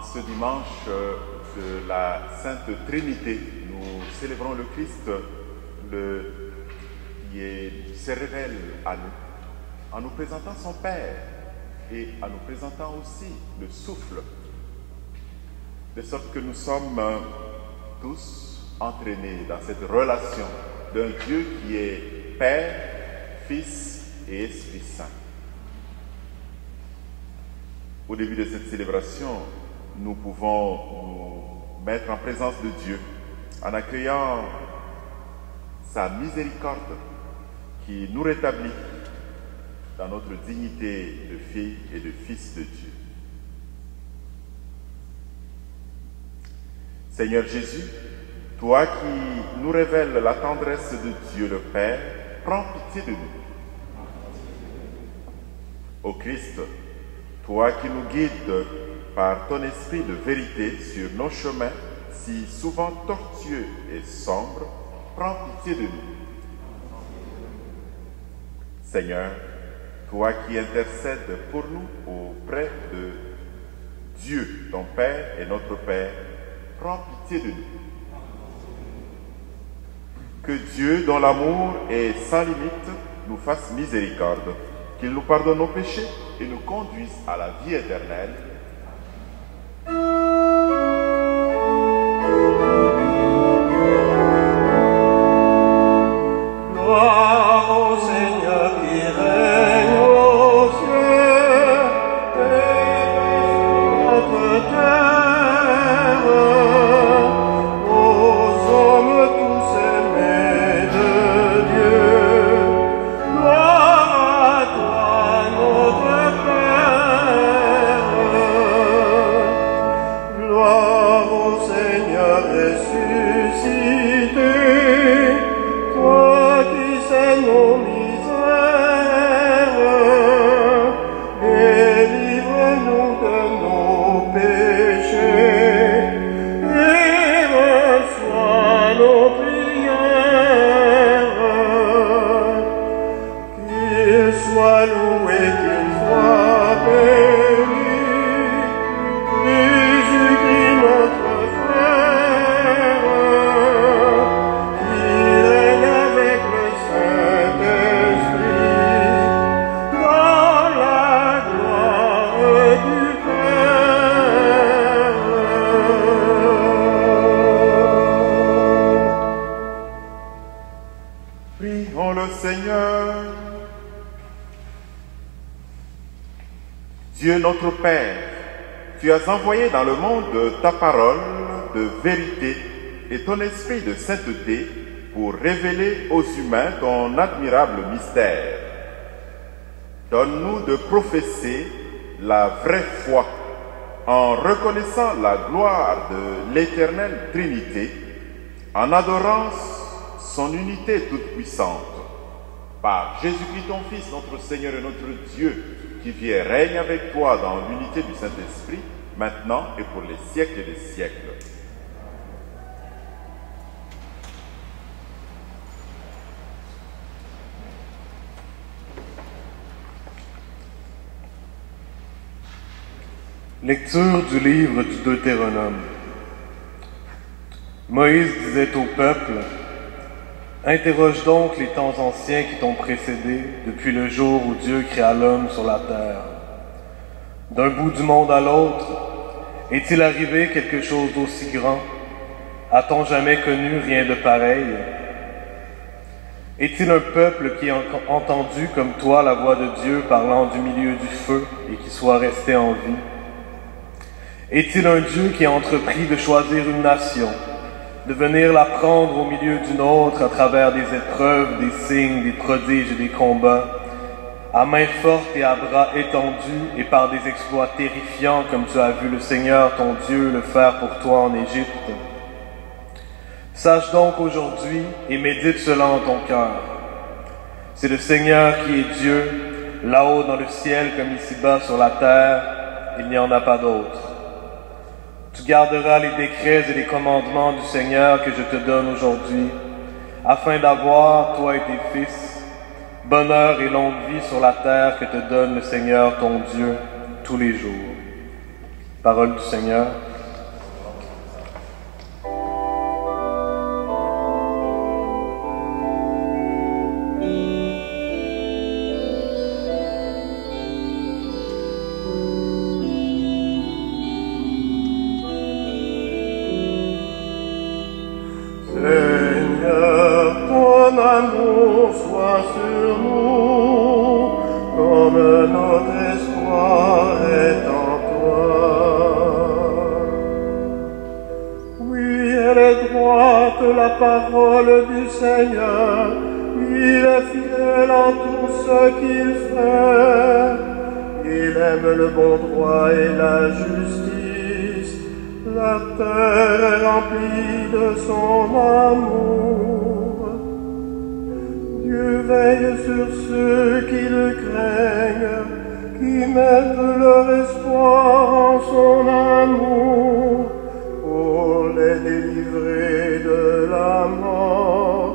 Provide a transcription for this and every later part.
En ce dimanche de la Sainte Trinité, nous célébrons le Christ qui se révèle à nous, en nous présentant son Père et en nous présentant aussi le souffle, de sorte que nous sommes tous entraînés dans cette relation d'un Dieu qui est Père, Fils et Esprit Saint. Au début de cette célébration, nous pouvons nous mettre en présence de Dieu en accueillant sa miséricorde qui nous rétablit dans notre dignité de filles et de fils de Dieu. Seigneur Jésus, toi qui nous révèles la tendresse de Dieu le Père, prends pitié de nous. Ô Christ, toi qui nous guides par ton esprit de vérité sur nos chemins, si souvent tortueux et sombres, prends pitié de nous. Seigneur, toi qui intercèdes pour nous auprès de Dieu, ton Père et notre Père, prends pitié de nous. Que Dieu, dont l'amour est sans limite, nous fasse miséricorde, qu'il nous pardonne nos péchés et nous conduise à la vie éternelle. Dieu notre Père, tu as envoyé dans le monde ta parole de vérité et ton esprit de sainteté pour révéler aux humains ton admirable mystère. Donne-nous de professer la vraie foi en reconnaissant la gloire de l'éternelle Trinité, en adorant son unité toute puissante. Par Jésus-Christ ton Fils, notre Seigneur et notre Dieu, qui vit et règne avec toi dans l'unité du Saint-Esprit, maintenant et pour les siècles des siècles. Lecture du livre du Deutéronome. Moïse disait au peuple: interroge donc les temps anciens qui t'ont précédé depuis le jour où Dieu créa l'homme sur la terre. D'un bout du monde à l'autre, est-il arrivé quelque chose d'aussi grand? A-t-on jamais connu rien de pareil? Est-il un peuple qui a entendu comme toi la voix de Dieu parlant du milieu du feu et qui soit resté en vie? Est-il un Dieu qui a entrepris de choisir une nation, de venir la prendre au milieu d'une autre à travers des épreuves, des signes, des prodiges et des combats, à main forte et à bras étendus et par des exploits terrifiants comme tu as vu le Seigneur ton Dieu le faire pour toi en Égypte? Sache donc aujourd'hui et médite cela en ton cœur. C'est le Seigneur qui est Dieu, là-haut dans le ciel comme ici-bas sur la terre, il n'y en a pas d'autre. Tu garderas les décrets et les commandements du Seigneur que je te donne aujourd'hui, afin d'avoir, toi et tes fils, bonheur et longue vie sur la terre que te donne le Seigneur ton Dieu tous les jours. Parole du Seigneur. Seigneur, ton amour soit sur nous, comme notre espoir est en toi. Oui, elle est droite, la parole du Seigneur, il est fidèle en tout ce qu'il fait. Il aime le bon droit et la justice, la terre est remplie de son amour. Dieu veille sur ceux qui le craignent, qui mettent leur espoir en son amour, pour les délivrer de la mort,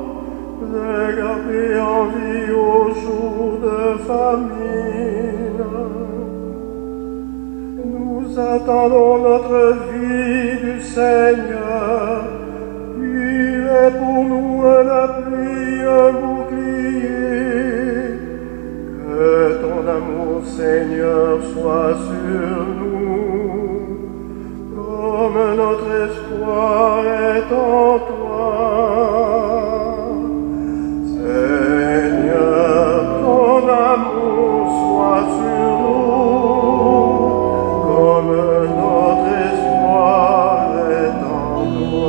les garder en vie au jour de famine. Nous attendons notre vie du Seigneur. Il est pour nous un appui, un bouclier. Que ton amour, Seigneur, soit sur nous, comme notre espoir est en toi. Seigneur, ton amour soit sur nous, comme notre espoir est en toi.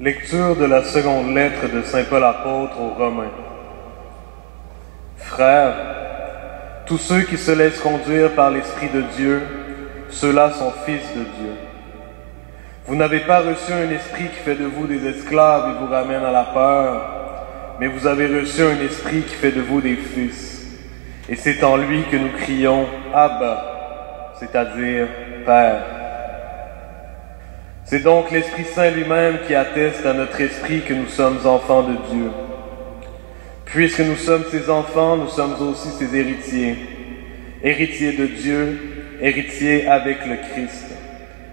Lecture de la seconde lettre de Saint Paul apôtre aux Romains. Frères, tous ceux qui se laissent conduire par l'Esprit de Dieu, ceux-là sont fils de Dieu. Vous n'avez pas reçu un esprit qui fait de vous des esclaves et vous ramène à la peur, mais vous avez reçu un esprit qui fait de vous des fils. Et c'est en lui que nous crions « Abba », c'est-à-dire « Père ». C'est donc l'Esprit Saint lui-même qui atteste à notre esprit que nous sommes enfants de Dieu. Puisque nous sommes ses enfants, nous sommes aussi ses héritiers. Héritiers de Dieu, héritiers avec le Christ.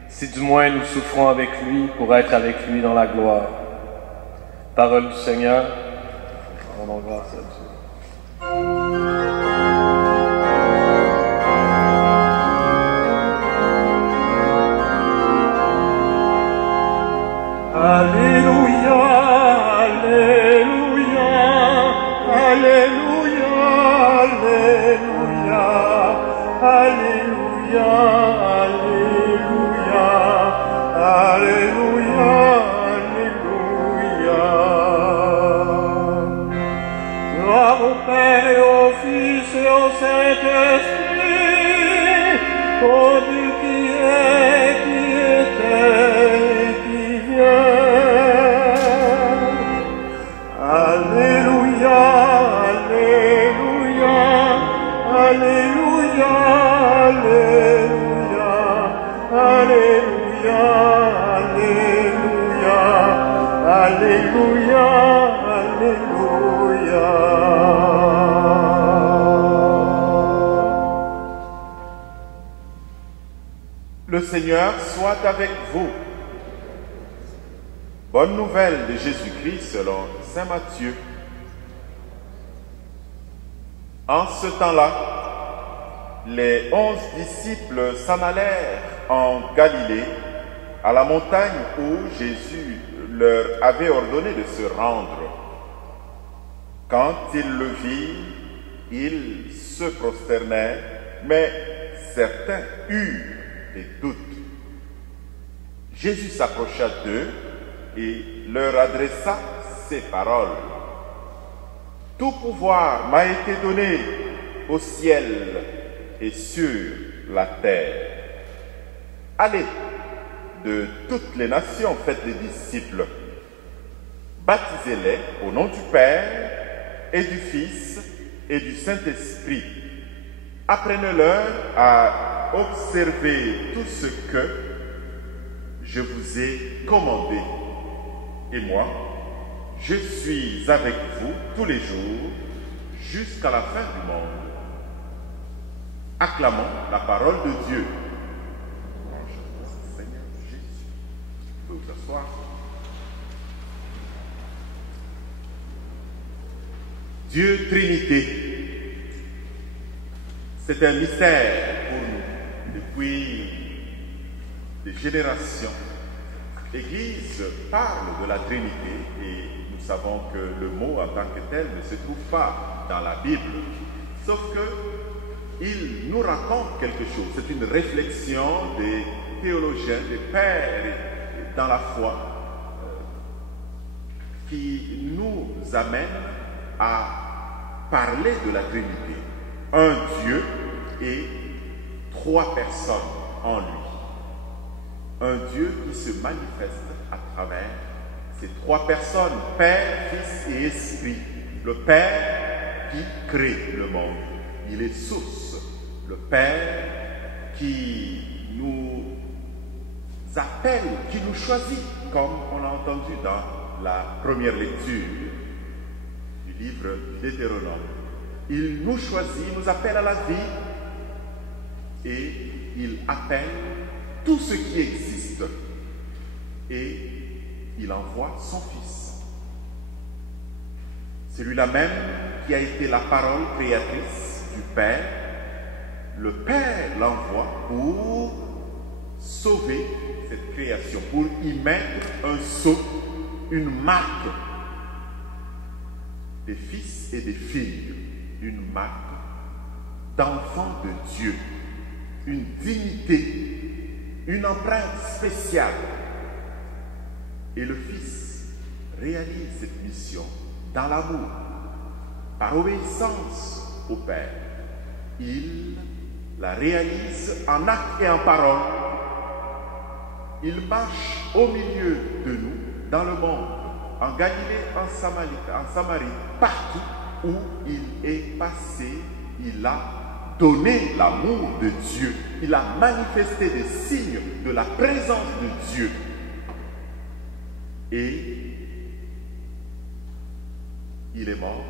Si du moins nous souffrons avec lui pour être avec lui dans la gloire. Parole du Seigneur. Rendons grâce à Dieu. Alléluia, Alléluia, Alléluia, Alléluia, Alléluia, Alléluia, Alléluia, Alléluia. Gloire au Père et au Fils et au Saint-Esprit, au Dieu qui est, qui était et qui vient. Alléluia, Alléluia, Alléluia, Alléluia, Alléluia, Alléluia, Alléluia, Alléluia. Le Seigneur soit avec vous. Bonne nouvelle de Jésus-Christ selon Saint Matthieu. En ce temps-là, les 11 disciples s'en allèrent en Galilée, à la montagne où Jésus leur avait ordonné de se rendre. Quand ils le virent, ils se prosternèrent, mais certains eurent des doutes. Jésus s'approcha d'eux et leur adressa ces paroles. Tout pouvoir m'a été donné au ciel et sur la terre. Allez de toutes les nations, faites des disciples. Baptisez-les au nom du Père et du Fils et du Saint-Esprit. Apprenez-leur à observer tout ce que je vous ai commandé. Et moi, je suis avec vous tous les jours jusqu'à la fin du monde. Acclamons la parole de Dieu. Seigneur Jésus, vous pouvez vous asseoir. Dieu Trinité, c'est un mystère pour nous depuis des générations. L'Église parle de la Trinité et nous savons que le mot en tant que tel ne se trouve pas dans la Bible, sauf que il nous raconte quelque chose. C'est une réflexion des théologiens, des pères dans la foi qui nous amène à parler de la Trinité. Un Dieu et trois personnes en lui. Un Dieu qui se manifeste à travers ces trois personnes, Père, Fils et Esprit. Le Père qui crée le monde. Il est source. Le Père qui nous appelle, qui nous choisit, comme on a entendu dans la première lecture du livre d'Hétéronome. Il nous choisit, nous appelle à la vie et il appelle tout ce qui existe et il envoie son Fils. Celui-là même qui a été la parole créatrice du Père, le Père l'envoie pour sauver cette création, pour y mettre un sceau, une marque des fils et des filles, une marque d'enfant de Dieu, une dignité, une empreinte spéciale. Et le Fils réalise cette mission dans l'amour, par obéissance au Père. Il la réalise en acte et en parole. Il marche au milieu de nous, dans le monde, en Galilée, en Samarie, partout où il est passé, il a donné l'amour de Dieu. Il a manifesté des signes de la présence de Dieu. Et il est mort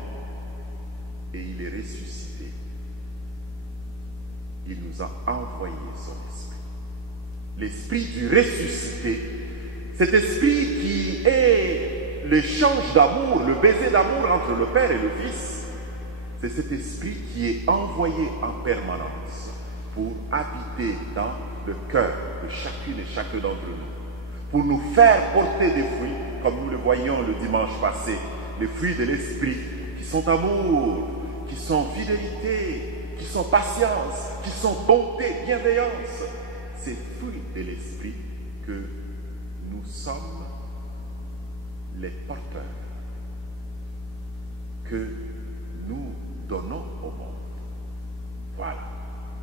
et il est ressuscité. Il nous a envoyé son esprit. L'esprit du ressuscité, cet esprit qui est l'échange d'amour, le baiser d'amour entre le Père et le Fils, c'est cet esprit qui est envoyé en permanence pour habiter dans le cœur de chacune et chacun d'entre nous, pour nous faire porter des fruits, comme nous le voyions le dimanche passé, les fruits de l'esprit, qui sont amour, qui sont fidélité, qui sont patience, qui sont bonté, bienveillance. Ces fruits de l'esprit que nous sommes les porteurs, que nous donnons au monde. Voilà.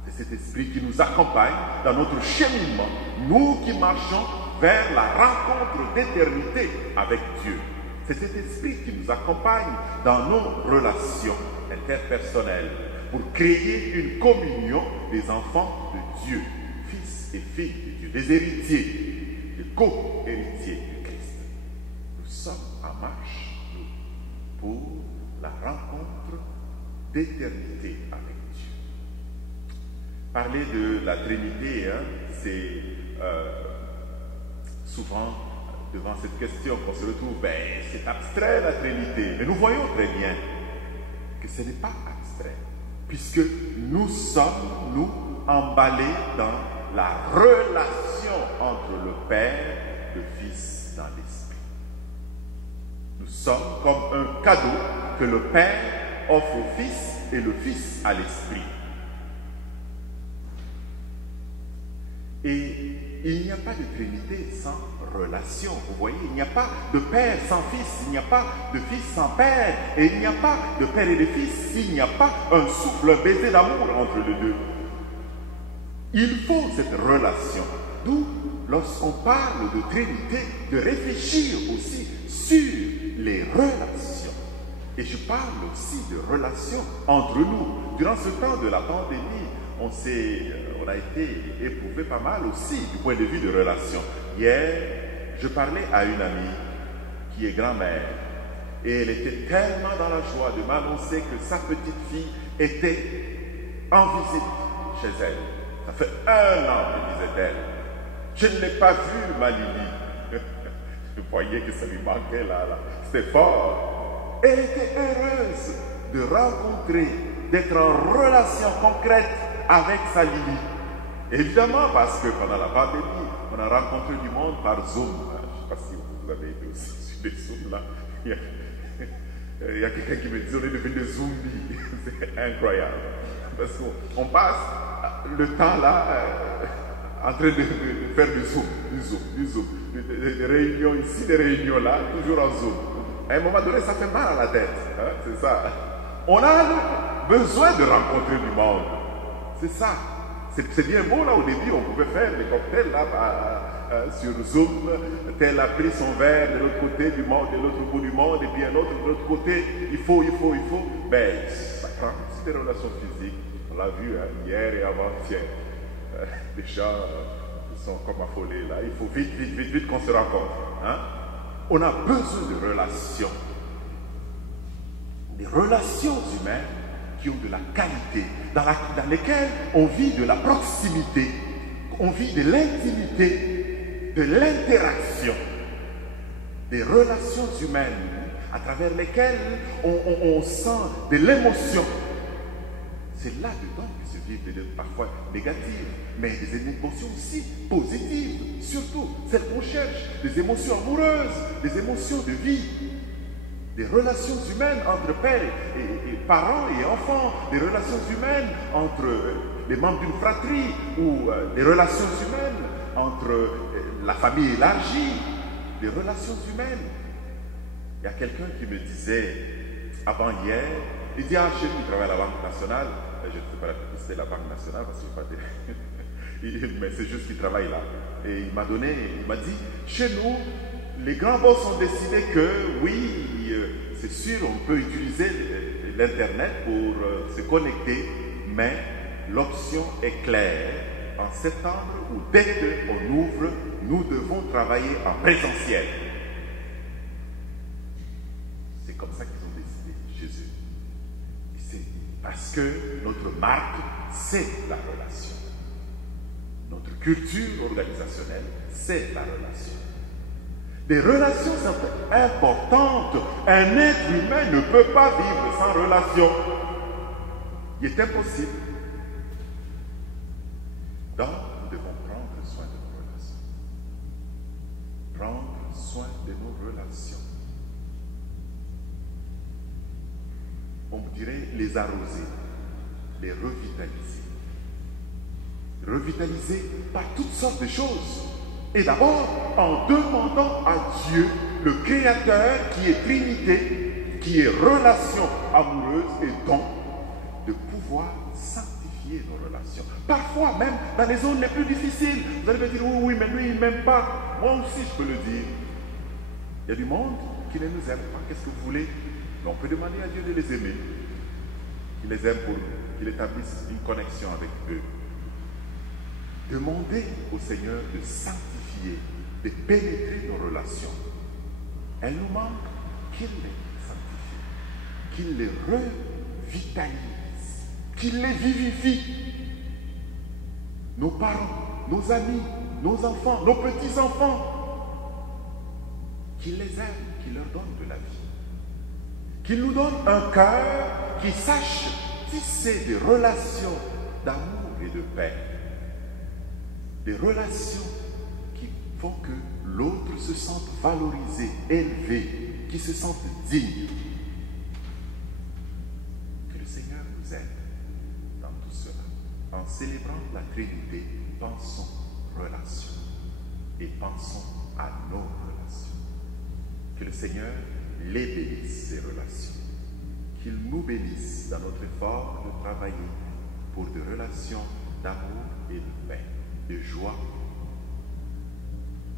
C'est cet esprit qui nous accompagne dans notre cheminement, nous qui marchons vers la rencontre d'éternité avec Dieu. C'est cet esprit qui nous accompagne dans nos relations interpersonnelles pour créer une communion des enfants de Dieu, fils et filles de Dieu, des héritiers, des co-héritiers du Christ. Nous sommes en marche, nous, pour la rencontre d'éternité avec Dieu. Parler de la Trinité, c'est souvent devant cette question qu'on se retrouve, c'est abstrait la Trinité. Mais nous voyons très bien que ce n'est pas abstrait, puisque nous sommes, nous, emballés dans la relation entre le Père, le Fils dans l'Esprit. Nous sommes comme un cadeau que le Père offre au Fils et le Fils à l'Esprit. Et il n'y a pas de Trinité sans relation. Vous voyez, il n'y a pas de Père sans Fils, il n'y a pas de Fils sans Père, et il n'y a pas de Père et de Fils s'il n'y a pas un souffle, un baiser d'amour entre les deux. Il faut cette relation. D'où, lorsqu'on parle de Trinité, de réfléchir aussi sur les relations. Et je parle aussi de relations entre nous. Durant ce temps de la pandémie, on a été éprouvé pas mal aussi du point de vue de relations. Hier, je parlais à une amie qui est grand-mère et elle était tellement dans la joie de m'annoncer que sa petite fille était en visite chez elle. Ça fait 1 an, me disait-elle. Je ne l'ai pas vue, ma Lily. Je voyais que ça lui manquait là. C'était fort. Elle était heureuse de rencontrer, d'être en relation concrète avec sa Lily. Évidemment, parce que pendant la pandémie, on a rencontré du monde par Zoom. Je ne sais pas si vous avez été aussi sur des Zooms là. Il y a quelqu'un qui me dit on est devenu des zombies. C'est incroyable. Parce qu'on passe le temps là en train de faire du Zoom. Des réunions ici, des réunions là, toujours en Zoom. À un moment donné, ça fait mal à la tête. Hein, c'est ça. On a besoin de rencontrer du monde. C'est ça. C'est bien beau là au début, on pouvait faire des cocktails là sur Zoom. Tel a pris son verre de l'autre côté du monde, de l'autre bout du monde, et puis un autre de l'autre côté. Il faut. Ben, ça prend aussi des relations physiques. On l'a vu hein, hier et avant-hier. Les gens sont comme affolés là. Il faut vite qu'on se rencontre. Hein? On a besoin de relations. Des relations humaines qui ont de la qualité, dans lesquelles on vit de la proximité, on vit de l'intimité, de l'interaction, des relations humaines à travers lesquelles on sent de l'émotion. C'est là-dedans que se vivent des parfois négatives, mais des émotions aussi positives, surtout celles qu'on cherche, des émotions amoureuses, des émotions de vie. Des relations humaines entre pères et parents et enfants, des relations humaines entre les membres d'une fratrie ou des relations humaines entre la famille élargie, des relations humaines. Il y a quelqu'un qui me disait avant-hier, il dit, chez lui, il travaille à la Banque nationale, je ne sais pas la publicité de la Banque nationale parce que je ne sais pas mais c'est juste qu'il travaille là. Et il m'a dit, chez nous, les grands boss ont décidé que, oui, c'est sûr, on peut utiliser l'Internet pour se connecter, mais l'option est claire. En septembre, ou dès qu'on ouvre, nous devons travailler en présentiel. C'est comme ça qu'ils ont décidé chez eux. C'est parce que notre marque, c'est la relation. Notre culture organisationnelle, c'est la relation. Des relations sont importantes. Un être humain ne peut pas vivre sans relation. Il est impossible. Donc, nous devons prendre soin de nos relations. Prendre soin de nos relations. On dirait les arroser, les revitaliser. Revitaliser par toutes sortes de choses. Et d'abord, en demandant à Dieu, le Créateur, qui est Trinité, qui est relation amoureuse et don, de pouvoir sanctifier nos relations. Parfois même, dans les zones les plus difficiles, vous allez me dire, oui, mais lui, il ne m'aime pas. Moi aussi, je peux le dire. Il y a du monde qui ne nous aime pas. Qu'est-ce que vous voulez? Mais on peut demander à Dieu de les aimer. Qu'il les aime pour nous, qu'il établisse une connexion avec eux. Demandez au Seigneur de sanctifier, de pénétrer nos relations. Elles nous manquent, qu'il les sanctifie, qu'il les revitalise, qu'il les vivifie. Nos parents, nos amis, nos enfants, nos petits-enfants, qu'il les aime, qu'il leur donne de la vie. Qu'il nous donne un cœur qui sache tisser des relations d'amour et de paix. Des relations qui font que l'autre se sente valorisé, élevé, qui se sente digne. Que le Seigneur nous aide dans tout cela. En célébrant la Trinité, pensons relation et pensons à nos relations. Que le Seigneur les bénisse, ces relations. Qu'il nous bénisse dans notre effort de travailler pour des relations d'amour et de paix, de joie.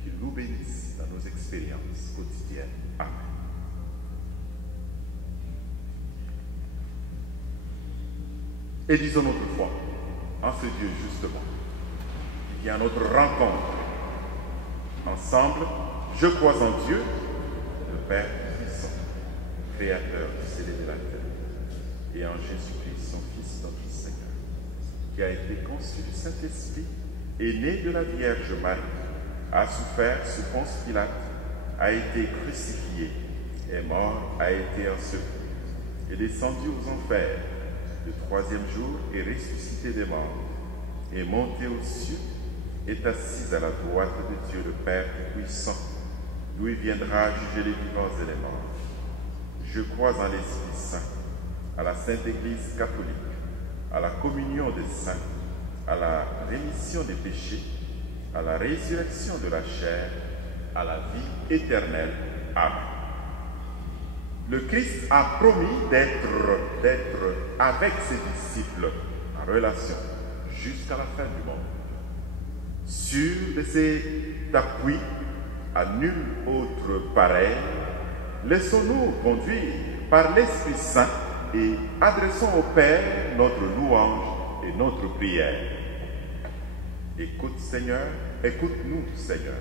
Qu'il nous bénisse dans nos expériences quotidiennes. Amen. et disons notre foi en ce Dieu justement, qui vient à notre rencontre. Ensemble, je crois en Dieu, le Père puissant, Créateur du ciel et de la terre, et en Jésus-Christ, son Fils, notre Seigneur, qui a été conçu du Saint-Esprit, est né de la Vierge Marie, a souffert sous Ponce Pilate, a été crucifié, est mort, a été enseveli, est descendu aux enfers, le troisième jour est ressuscité des morts, est monté aux cieux, est assis à la droite de Dieu le Père puissant, d'où il viendra juger les vivants et les morts. Je crois en l'Esprit Saint, à la Sainte Église catholique, à la communion des saints, à la rémission des péchés, à la résurrection de la chair, à la vie éternelle. Amen. Le Christ a promis d'être avec ses disciples en relation jusqu'à la fin du monde. Sûr de cet appui, à nul autre pareil, laissons-nous conduire par l'Esprit Saint et adressons au Père notre louange et notre prière. Écoute, Seigneur, écoute-nous, Seigneur.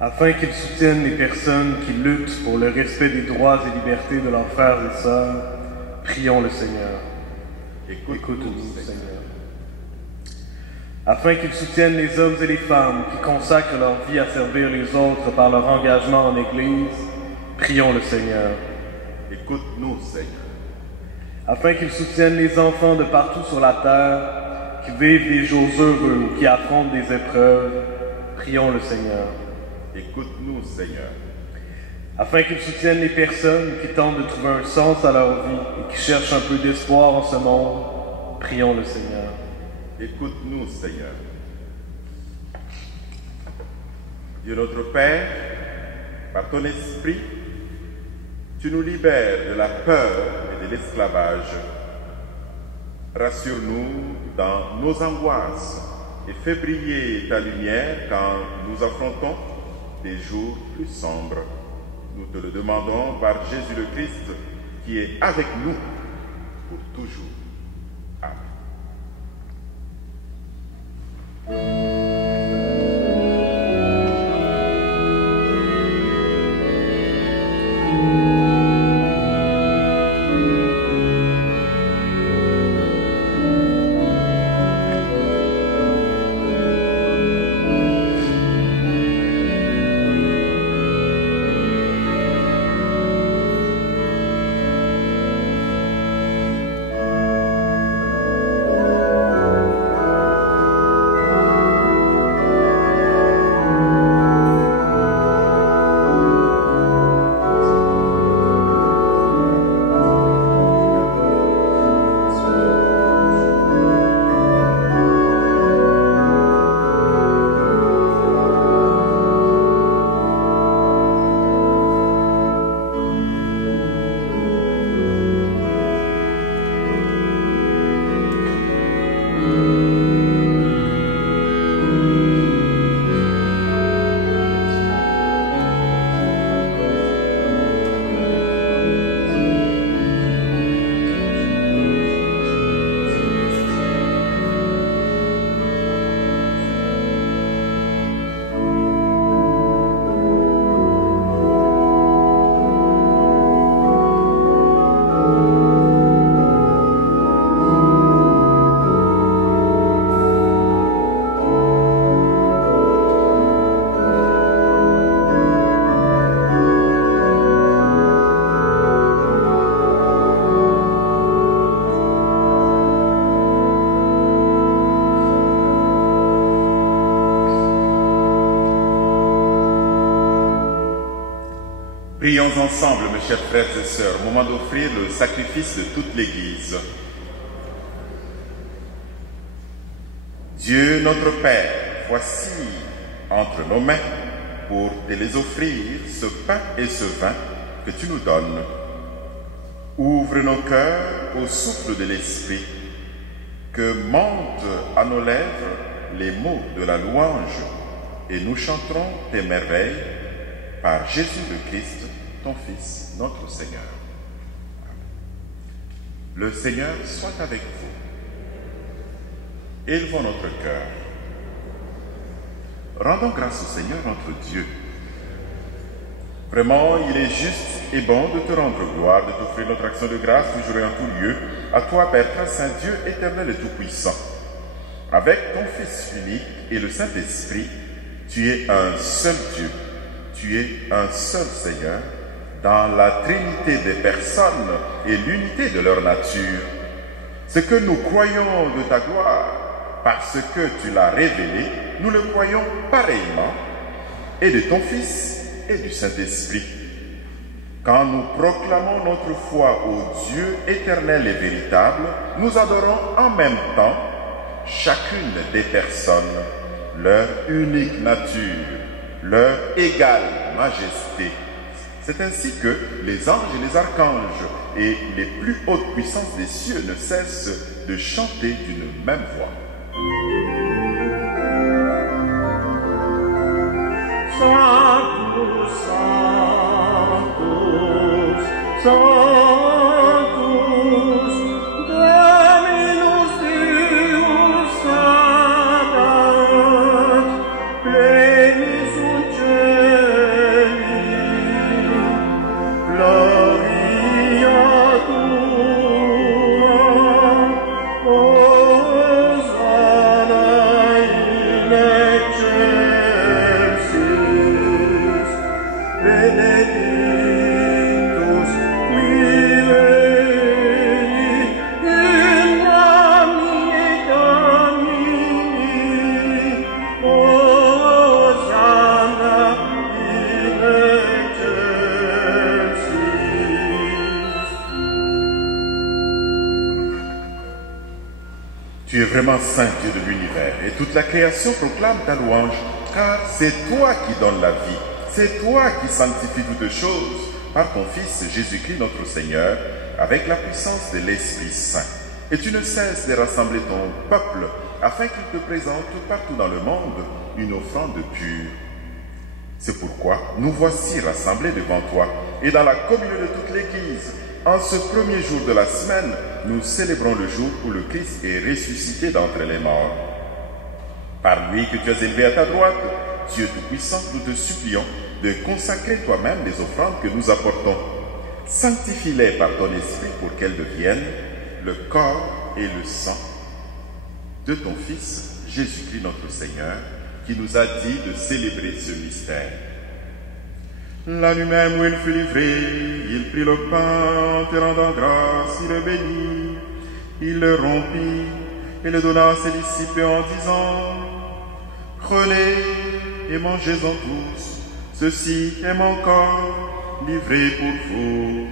Afin qu'ils soutiennent les personnes qui luttent pour le respect des droits et libertés de leurs frères et sœurs, prions le Seigneur. Écoute-nous, Seigneur. Afin qu'ils soutiennent les hommes et les femmes qui consacrent leur vie à servir les autres par leur engagement en Église, prions le Seigneur. Écoute-nous, Seigneur. Afin qu'ils soutiennent les enfants de partout sur la terre, qui vivent des jours heureux ou qui affrontent des épreuves, prions le Seigneur. Écoute-nous, Seigneur. Afin qu'ils soutiennent les personnes qui tentent de trouver un sens à leur vie et qui cherchent un peu d'espoir en ce monde, prions le Seigneur. Écoute-nous, Seigneur. Dieu notre Père, par ton esprit, tu nous libères de la peur et de l'esclavage. Rassure-nous dans nos angoisses et fais briller ta lumière quand nous affrontons des jours plus sombres. Nous te le demandons par Jésus le Christ, qui est avec nous pour toujours. Amen. Prions ensemble, mes chers frères et sœurs, au moment d'offrir le sacrifice de toute l'Église. Dieu notre Père, voici entre nos mains pour te les offrir ce pain et ce vin que tu nous donnes. Ouvre nos cœurs au souffle de l'Esprit, que montent à nos lèvres les mots de la louange, et nous chanterons tes merveilles par Jésus le Christ, ton Fils, notre Seigneur. Amen. Le Seigneur soit avec vous. Élevons notre cœur. Rendons grâce au Seigneur notre Dieu. Vraiment, il est juste et bon de te rendre gloire, de t'offrir notre action de grâce toujours et en tout lieu, à toi, Père très saint, Dieu éternel et tout-puissant. Avec ton Fils unique et le Saint-Esprit, tu es un seul Dieu, tu es un seul Seigneur, dans la trinité des personnes et l'unité de leur nature. Ce que nous croyons de ta gloire, parce que tu l'as révélé, nous le croyons pareillement, et de ton Fils et du Saint-Esprit. Quand nous proclamons notre foi au Dieu éternel et véritable, nous adorons en même temps chacune des personnes, leur unique nature, leur égale majesté. C'est ainsi que les anges et les archanges et les plus hautes puissances des cieux ne cessent de chanter d'une même voix. Sanctus, Sanctus, Sanctus, Dominus Deus Sabaoth, pleni sunt cieli, gloria tua, Hosanna in excelsis, benedictus qui veni in nomine Domini, Hosanna in excelsis. Tu es vraiment saint, Dieu de l'univers, et toute la création proclame ta louange, car c'est toi qui donnes la vie, c'est toi qui sanctifies toutes choses par ton Fils Jésus-Christ notre Seigneur, avec la puissance de l'Esprit Saint. Et tu ne cesses de rassembler ton peuple, afin qu'il te présente partout dans le monde une offrande pure. C'est pourquoi nous voici rassemblés devant toi, et dans la communion de toute l'Église, en ce premier jour de la semaine, nous célébrons le jour où le Christ est ressuscité d'entre les morts. Par lui que tu as élevé à ta droite, Dieu Tout-Puissant, nous te supplions de consacrer toi-même les offrandes que nous apportons. Sanctifie-les par ton esprit pour qu'elles deviennent le corps et le sang de ton Fils, Jésus-Christ notre Seigneur, qui nous a dit de célébrer ce mystère. La nuit même où il fut livré, il prit le pain, te rendant grâce, il le bénit, il le rompit et le donna à ses disciples en disant: prenez et mangez-en tous, ceci est mon corps livré pour vous.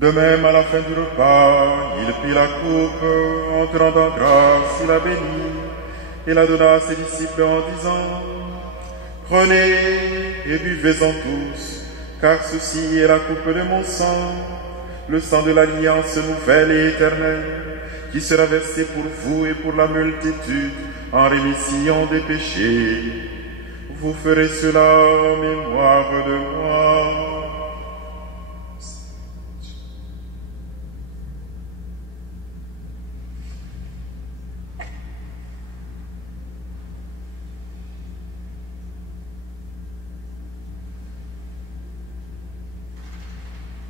De même, à la fin du repas, il prit la coupe, en te rendant grâce, il la bénit, et la donna à ses disciples en disant: prenez et buvez-en tous, car ceci est la coupe de mon sang, le sang de l'alliance nouvelle et éternelle, qui sera versé pour vous et pour la multitude en rémission des péchés. Vous ferez cela en mémoire de moi.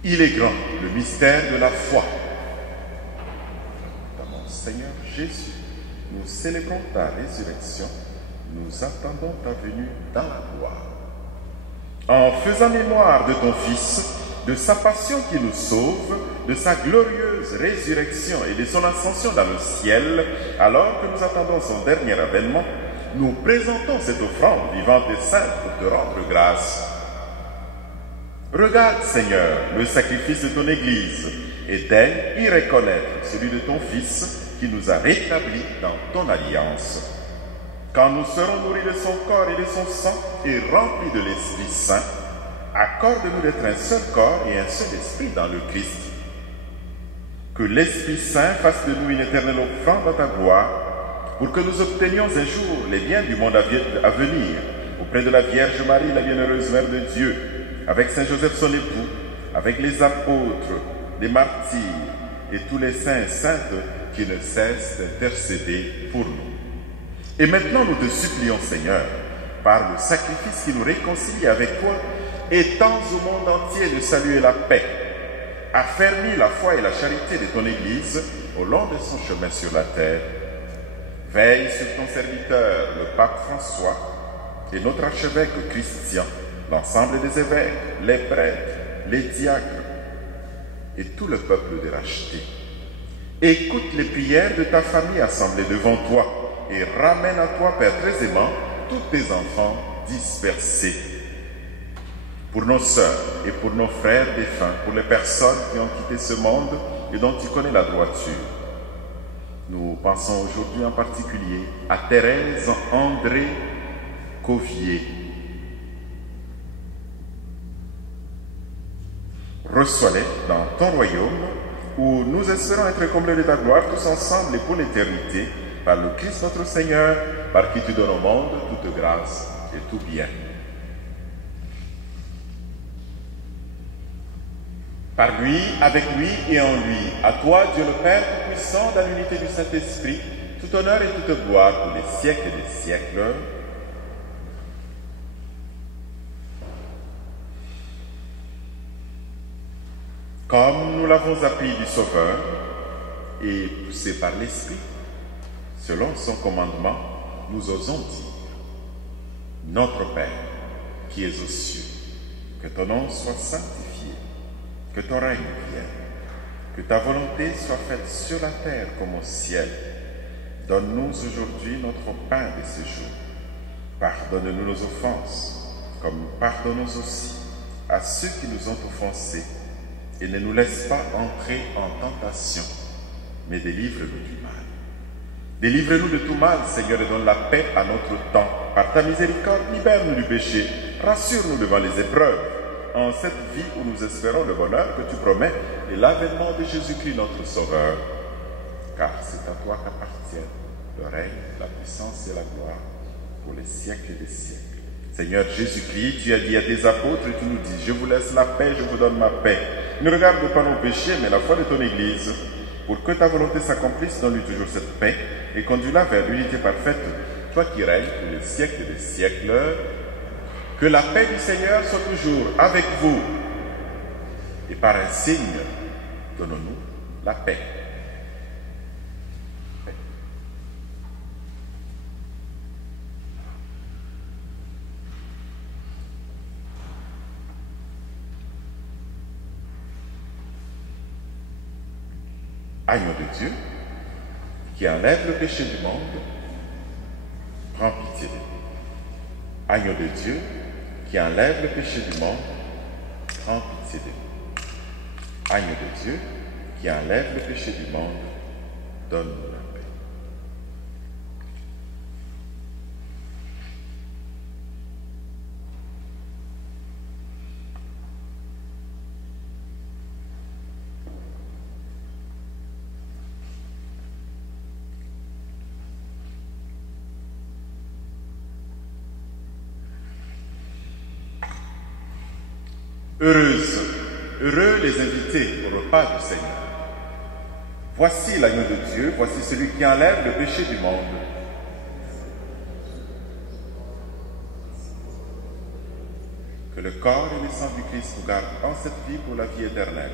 Il est grand, le mystère de la foi. Dans mon Seigneur Jésus, nous célébrons ta résurrection, nous attendons ta venue dans la gloire. En faisant mémoire de ton Fils, de sa passion qui nous sauve, de sa glorieuse résurrection et de son ascension dans le ciel, alors que nous attendons son dernier avènement, nous présentons cette offrande vivante et sainte pour te rendre grâce. Regarde, Seigneur, le sacrifice de ton Église et daigne y reconnaître celui de ton Fils qui nous a rétablis dans ton alliance. Quand nous serons nourris de son corps et de son sang et remplis de l'Esprit Saint, accorde-nous d'être un seul corps et un seul esprit dans le Christ. Que l'Esprit Saint fasse de nous une éternelle offrande dans ta gloire, pour que nous obtenions un jour les biens du monde à venir, auprès de la Vierge Marie, la bienheureuse Mère de Dieu, avec Saint Joseph son époux, avec les apôtres, les martyrs et tous les saints et saintes qui ne cessent d'intercéder pour nous. Et maintenant nous te supplions, Seigneur, par le sacrifice qui nous réconcilie avec toi, étends au monde entier le salut et la paix. Affermis la foi et la charité de ton Église au long de son chemin sur la terre. Veille sur ton serviteur, le pape François, et notre archevêque Christian, l'ensemble des évêques, les prêtres, les diacres et tout le peuple de racheté. Écoute les prières de ta famille assemblée devant toi et ramène à toi, Père très aimant, tous tes enfants dispersés. Pour nos sœurs et pour nos frères défunts, pour les personnes qui ont quitté ce monde et dont tu connais la droiture. Nous pensons aujourd'hui en particulier à Thérèse André Covier. Reçois-les dans ton royaume où nous espérons être comblés de ta gloire tous ensemble et pour l'éternité, par le Christ notre Seigneur, par qui tu donnes au monde toute grâce et tout bien. Par lui, avec lui et en lui, à toi, Dieu le Père Tout-Puissant, dans l'unité du Saint-Esprit, tout honneur et toute gloire pour les siècles des siècles. Comme nous l'avons appris du Sauveur et poussé par l'Esprit, selon son commandement, nous osons dire: Notre Père, qui es aux cieux, que ton nom soit sanctifié, que ton règne vienne, que ta volonté soit faite sur la terre comme au ciel. Donne-nous aujourd'hui notre pain de ce jour. Pardonne-nous nos offenses, comme nous pardonnons aussi à ceux qui nous ont offensés. Et ne nous laisse pas entrer en tentation, mais délivre-nous du mal. Délivre-nous de tout mal, Seigneur, et donne la paix à notre temps. Par ta miséricorde, libère-nous du péché, rassure-nous devant les épreuves, en cette vie où nous espérons le bonheur que tu promets et l'avènement de Jésus-Christ notre Sauveur. Car c'est à toi qu'appartiennent le règne, la puissance et la gloire pour les siècles des siècles. Seigneur Jésus-Christ, tu as dit à tes apôtres et tu nous dis: je vous laisse la paix, je vous donne ma paix. Ne regarde pas nos péchés, mais la foi de ton Église. Pour que ta volonté s'accomplisse, donne-lui toujours cette paix et conduis-la vers l'unité parfaite, toi qui règnes pour les siècles des siècles. Que la paix du Seigneur soit toujours avec vous. Et par un signe, donnons-nous la paix. Agneau de Dieu, qui enlève le péché du monde, prends pitié de nous. Agneau de Dieu, qui enlève le péché du monde, prends pitié de nous. Agneau de Dieu, qui enlève le péché du monde, donne-nous la paix. Heureux les invités au repas du Seigneur. Voici l'agneau de Dieu, voici celui qui enlève le péché du monde. Que le corps et le sang du Christ nous gardent en cette vie pour la vie éternelle.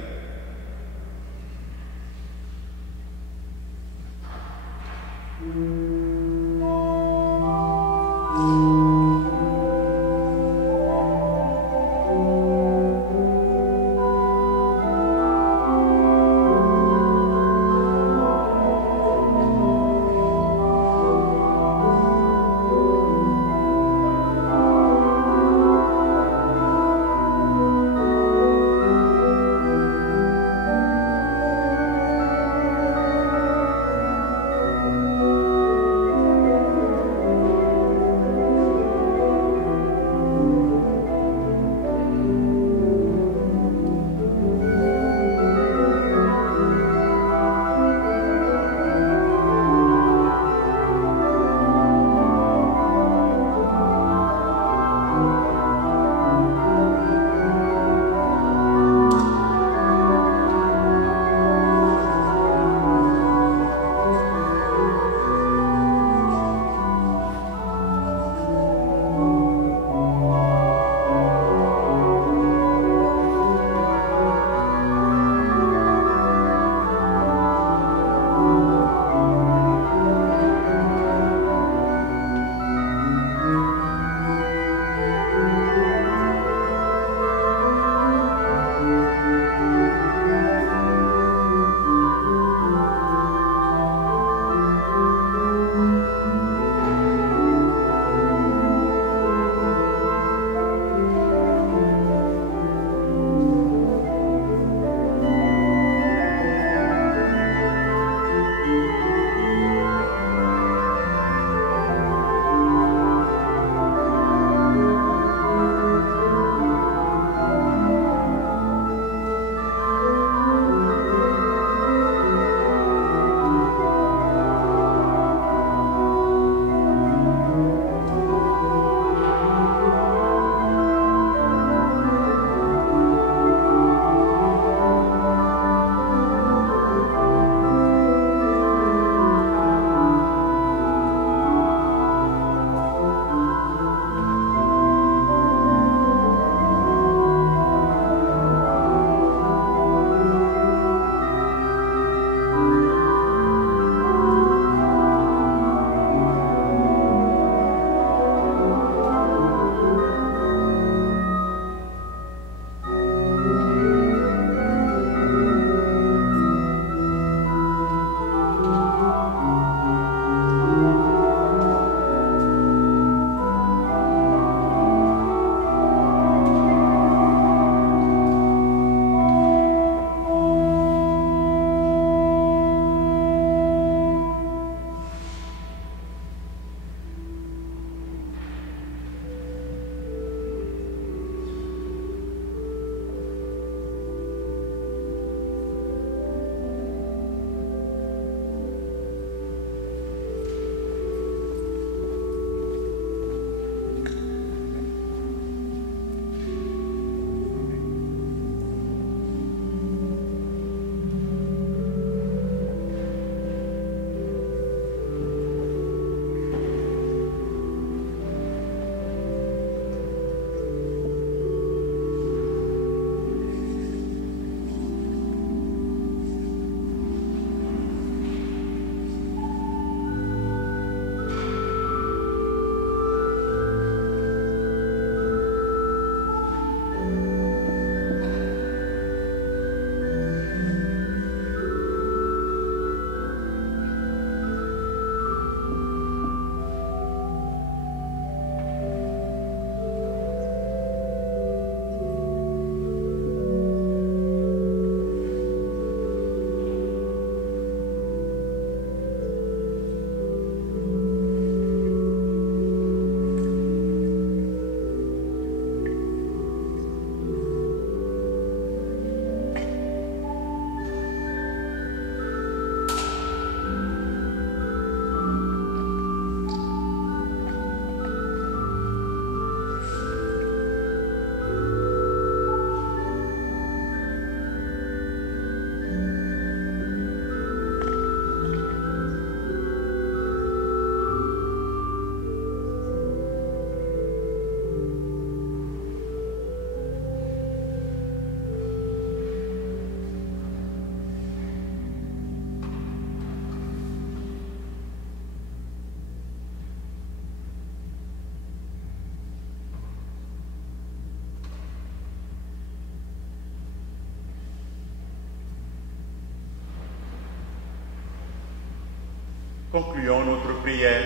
Concluons notre prière.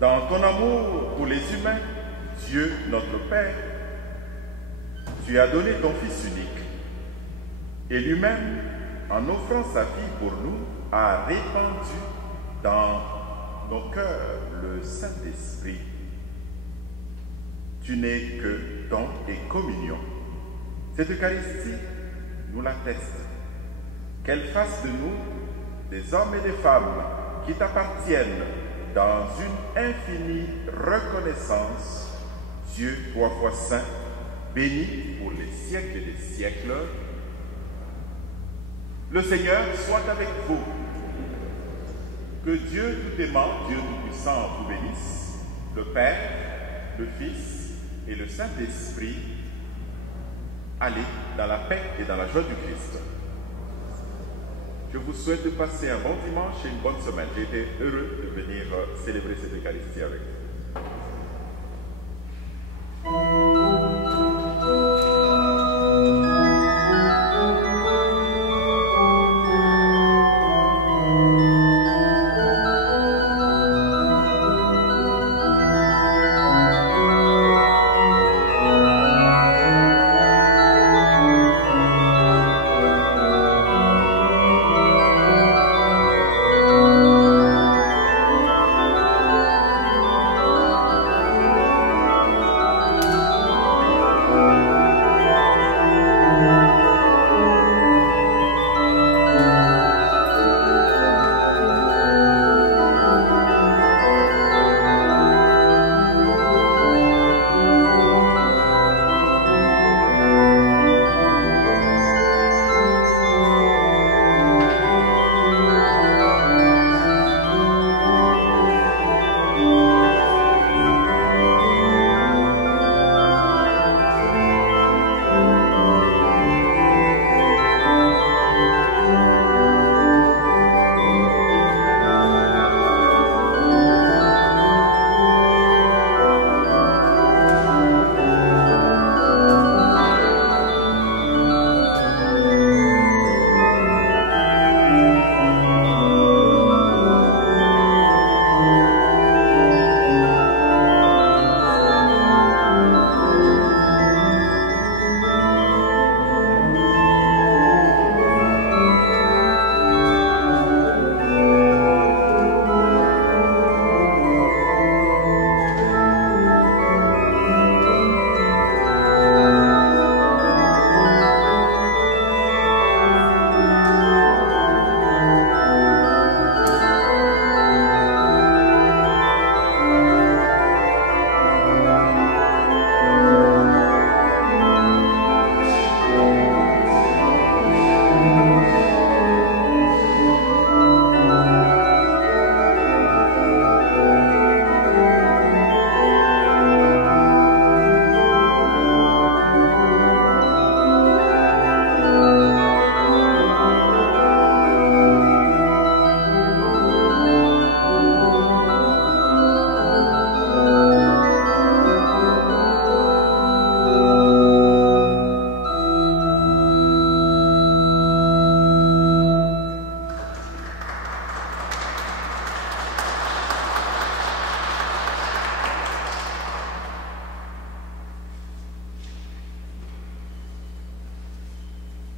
Dans ton amour pour les humains, Dieu notre Père, tu as donné ton Fils unique, et lui-même, en offrant sa vie pour nous, a répandu dans nos cœurs le Saint-Esprit. Tu n'es que don et communion. Cette Eucharistie nous l'atteste. Qu'elle fasse de nous des hommes et des femmes qui t'appartiennent dans une infinie reconnaissance. Dieu, 3 fois saint, béni pour les siècles des siècles. Le Seigneur soit avec vous. Que Dieu tout aimant, Dieu tout-puissant vous bénisse, le Père, le Fils et le Saint-Esprit. Allez dans la paix et dans la joie du Christ. Je vous souhaite de passer un bon dimanche et une bonne semaine. J'ai été heureux de venir célébrer cette Eucharistie avec vous.